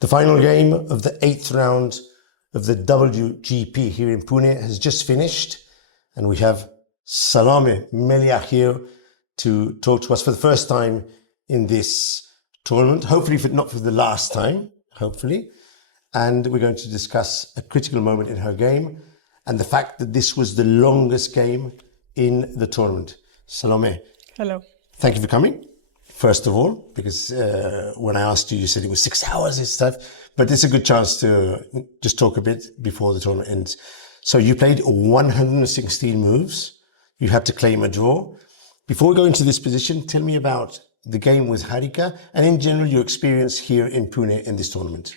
The final game of the 8th round of the WGP here in Pune has just finished, and we have Salome Melia here to talk to us for the first time in this tournament, hopefully not for the last time, hopefully. And we're going to discuss a critical moment in her game and the fact that this was the longest game in the tournament. Salome. Hello. Thank you for coming. First of all, because when I asked you, you said it was 6 hours and stuff, but it's a good chance to just talk a bit before the tournament ends. So you played 116 moves. You had to claim a draw. Before we go into this position, tell me about the game with Harika and in general your experience here in Pune in this tournament.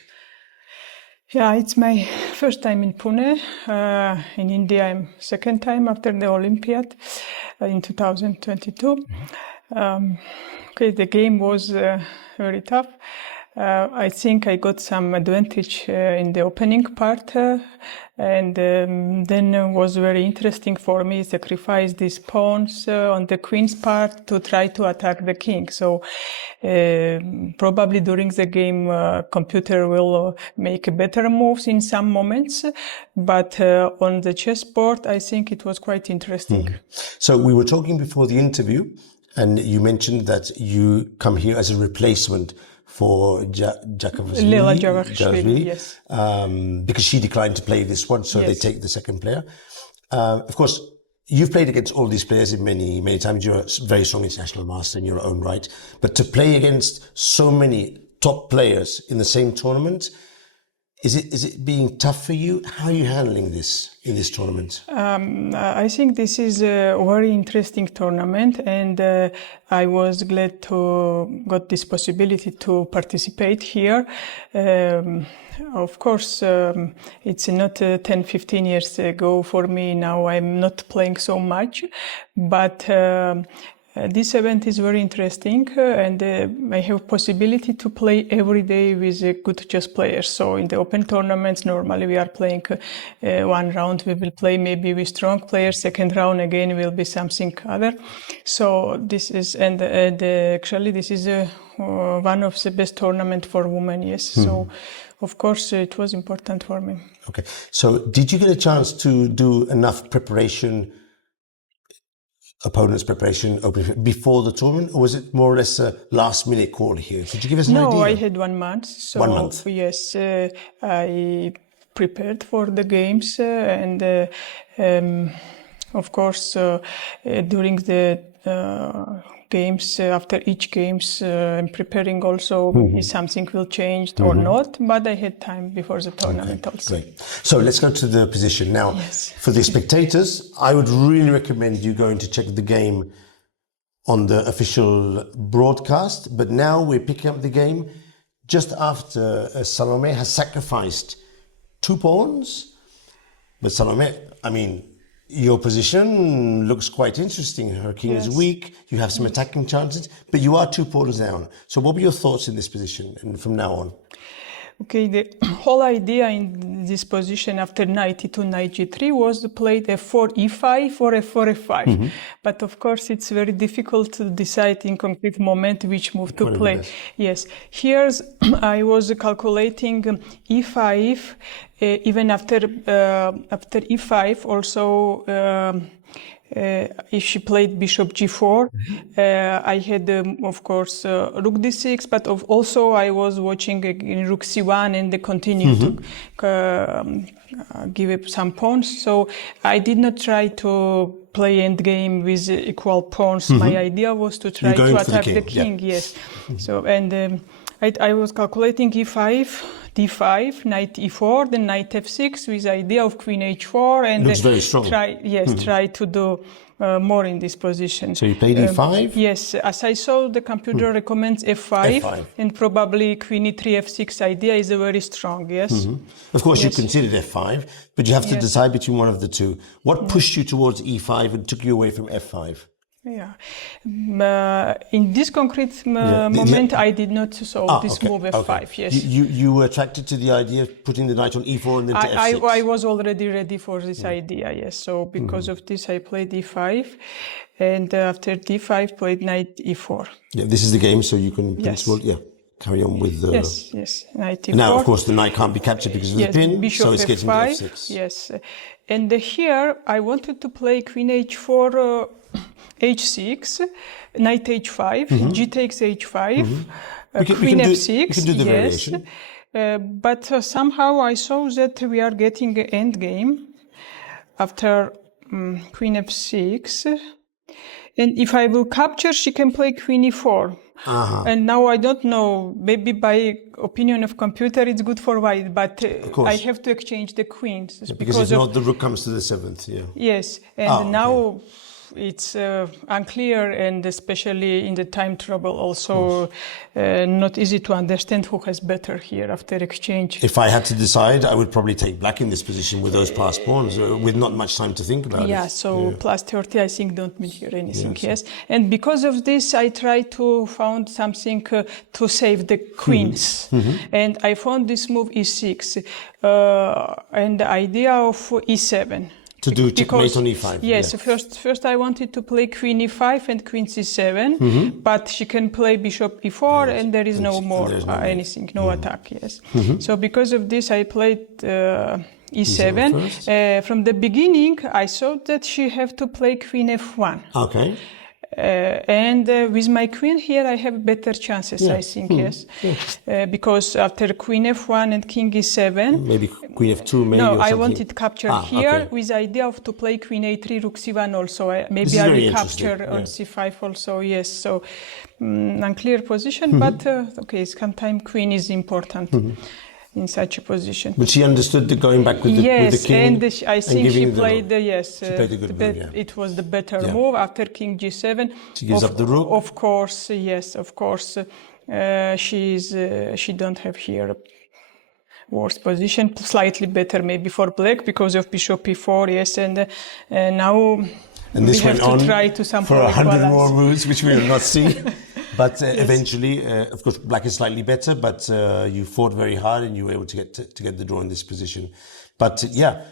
Yeah, it's my first time in Pune. In India, I'm second time after the Olympiad in 2022. The game was very tough. I think I got some advantage in the opening part, and then it was very interesting for me sacrifice these pawns on the queen's part to try to attack the king. So probably during the game, computer will make better moves in some moments, but on the chessboard, I think it was quite interesting. So we were talking before the interview, and you mentioned that you come here as a replacement for Leila Javashvili, yes. Because she declined to play this one, so yes. They take the second player. Of course, you've played against all these players in many times. You're a very strong international master in your own right. But to play against so many top players in the same tournament, is it being tough for you? How are you handling this in this tournament? I think this is a very interesting tournament, and I was glad to got this possibility to participate here. Of course, it's not 10-15 years ago for me. Now I'm not playing so much, but this event is very interesting, and I have possibility to play every day with good chess players. So in the open tournaments, normally we are playing one round. We will play maybe with strong players. Second round again will be something other. So this is, and actually this is one of the best tournament for women. Yes. So of course it was important for me. Okay. So did you get a chance to do enough preparation? Opponent's preparation before the tournament, or was it more or less a last-minute call here? Could you give us an idea? No, I had 1 month. So 1 month. Yes, I prepared for the games, and of course, during the games, after each games, I'm preparing also if something will change or not, but I had time before the tournament also. Great. So let's go to the position. Now, yes. For the spectators, I would really recommend you going to check the game on the official broadcast, but now we're picking up the game just after Salome has sacrificed 2 pawns. But Salome, I mean, your position looks quite interesting. Her king is weak. You have some attacking chances, but you are 2 pawns down. So what were your thoughts in this position and from now on? Okay, the whole idea in this position after knight e2, knight g3 was to play f4, e5 or f4, f5. But of course, it's very difficult to decide in concrete moment which move to play. Yes, here's I was calculating e5, even after e5 also. If she played bishop g4, I had, of course, rook d6, but also I was watching rook c1 and they continue to give up some pawns. So I did not try to play endgame with equal pawns. My idea was to try to attack the king. Yes. So, and I was calculating e5, d5, knight e4, then knight f6 with idea of queen h4, and looks very strong. Try to do more in this position. So you played e5? Yes, as I saw, the computer recommends f5, and probably queen e3, f6 idea is very strong. Yes. Of course, you considered f5, but you have to decide between one of the two. What pushed you towards e5 and took you away from f5? Yeah. In this concrete moment, I did not solve this move f5. Okay. Yes. You were attracted to the idea of putting the knight on e4 and then to f6. I was already ready for this idea. Yes. So because of this, I played e5, and after d5, played knight e4. Yeah. This is the game, so you can. Yes. carry on with the... Yes, knight e4. Now, of course, the knight can't be captured because of the pin, bishop so it's getting to f5. f6. Yes, and here I wanted to play queen h4, h6, knight h5, g takes h5, queen f6. We can do the variation. But somehow I saw that we are getting an end game after queen f6. And if I will capture, she can play queen e4. And now I don't know, maybe by opinion of computer it's good for white, but I have to exchange the queens. Because if not, the rook comes to the 7th, Yes, and now it's unclear, and especially in the time trouble also not easy to understand who has better here after exchange. If I had to decide, I would probably take black in this position with those passed pawns, with not much time to think about it. So plus 30 I think don't mean here anything, yes. And because of this I try to find something to save the queens. And I found this move e6 and the idea of e7. To do checkmate on e5. Yes, first I wanted to play queen e5 and queen c7, but she can play bishop e4 and there is no more anything, no attack, yes. So because of this I played e7. From the beginning I thought that she have to play queen f1. Okay. And with my queen here I have better chances, I think, yes. Because after queen f1 and king e7... Maybe queen f2, maybe. No, I wanted capture here with the idea of to play queen a3, rook c1 also. Maybe I will capture on c5 also, yes. So, unclear position, but okay, sometimes queen is important. In such a position. But she understood the going back with the, with the king. Yes, and I think she played the, she played a good move, it was the better move after king g7. She gives up the rook. Of course, yes, of course. She don't have here worse position, slightly better maybe for black because of bishop e4, yes, and now this we have went on to try to somehow for 100 equalize. more moves, which we will not see. But eventually, of course, black is slightly better, but you fought very hard and you were able to get the draw in this position. But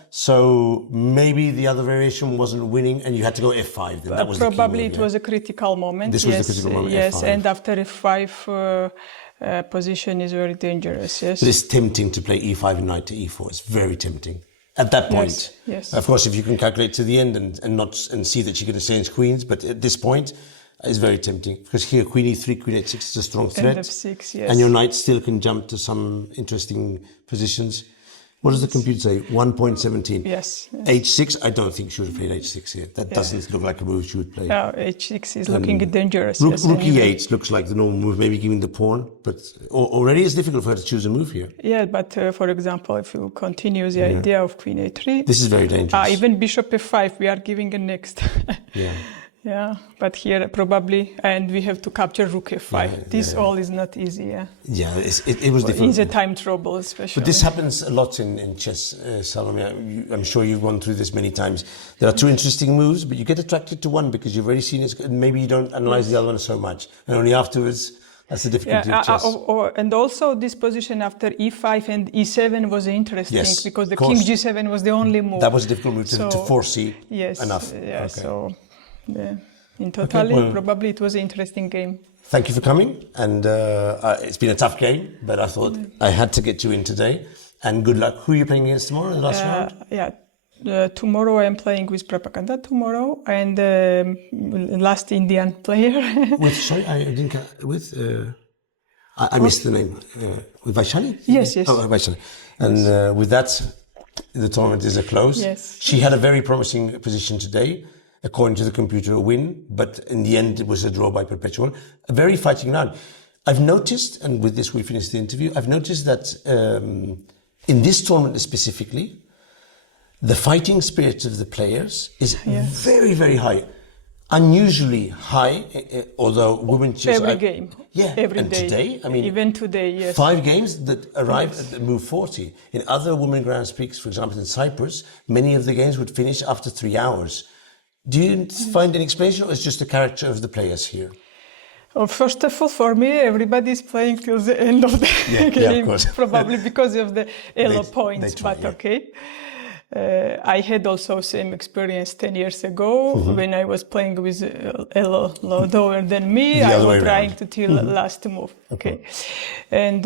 so maybe the other variation wasn't winning and you had to go f5. Then that was probably the key move, it was a critical moment. This was the critical moment, yes, f5. and after f5 position is very dangerous, yes. But it's tempting to play e5 and knight to e4. It's very tempting. At that point, yes. Of course, if you can calculate to the end and see that you can exchange queens, but at this point, it's very tempting because here queen e3, queen h6 is a strong threat, and f6, yes. And your knight still can jump to some interesting positions. What does the computer say? 1.17. Yes. H6. I don't think she would have played h6 here. That doesn't look like a move she would play. No, h6 is looking dangerous. Rook e8 looks like the normal move, maybe giving the pawn, but already it's difficult for her to choose a move here. Yeah, but for example, if you continue the idea of queen a3, this is very dangerous. Even bishop f5, we are giving a next. Yeah, but here probably, and we have to capture rook f5. This all is not easy, Yeah, it was difficult. In the time trouble, especially. But this happens a lot in chess, Salome. I'm sure you've gone through this many times. There are two interesting moves, but you get attracted to one because you've already seen it, and maybe you don't analyze the other one so much. And only afterwards, that's the difficulty of chess. And also this position after e5 and e7 was interesting because the king g7 was the only move. That was a difficult move to foresee enough. Yeah, so... in total, probably it was an interesting game. Thank you for coming, and it's been a tough game, but I thought I had to get you in today. And good luck. Who are you playing against tomorrow in the last round? Tomorrow I am playing with Propaganda tomorrow, and last Indian player. Sorry, I didn't. I missed the name. With Vaishali? Yes. Oh, Vaishali. And with that, the tournament is a close. Yes. She had a very promising position today. According to the computer, a win, but in the end it was a draw by perpetual. A very fighting round. I've noticed, and with this we finish the interview, I've noticed that in this tournament specifically, the fighting spirit of the players is very, very high. Unusually high, although women chess... Every game. Yeah, every and day. Today, I mean... Even today, yes. 5 games that arrived at the move 40. In other Women Grand Prix, for example, in Cyprus, many of the games would finish after 3 hours. Do you find an explanation, or is it just the character of the players here? Well, first of all, for me, everybody is playing till the end of the game, of course. probably because of the elo points, but okay. I had also same experience 10 years ago when I was playing with a lot lower than me. I was trying to till last move. Okay. And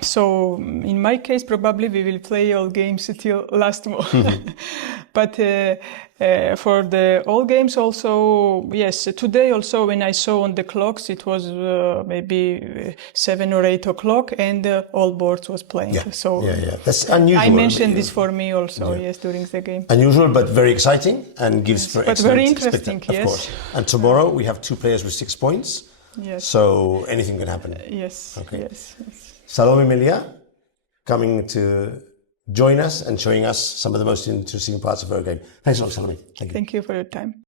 so in my case, probably we will play all games till last move. But for the all games also, yes, today also when I saw on the clocks, it was maybe 7 or 8 o'clock and all boards was playing. Yeah. So That's unusual. I mentioned this for me also, yes, during the game. Unusual, but very exciting and gives for but excellent very interesting, spectacle, yes. of course. And tomorrow we have 2 players with 6 points. Yes. So anything can happen. Yes. Okay. Yes. Salome Melia coming to join us and showing us some of the most interesting parts of her game. Thanks a lot, Salome. Thank you. Thank you for your time.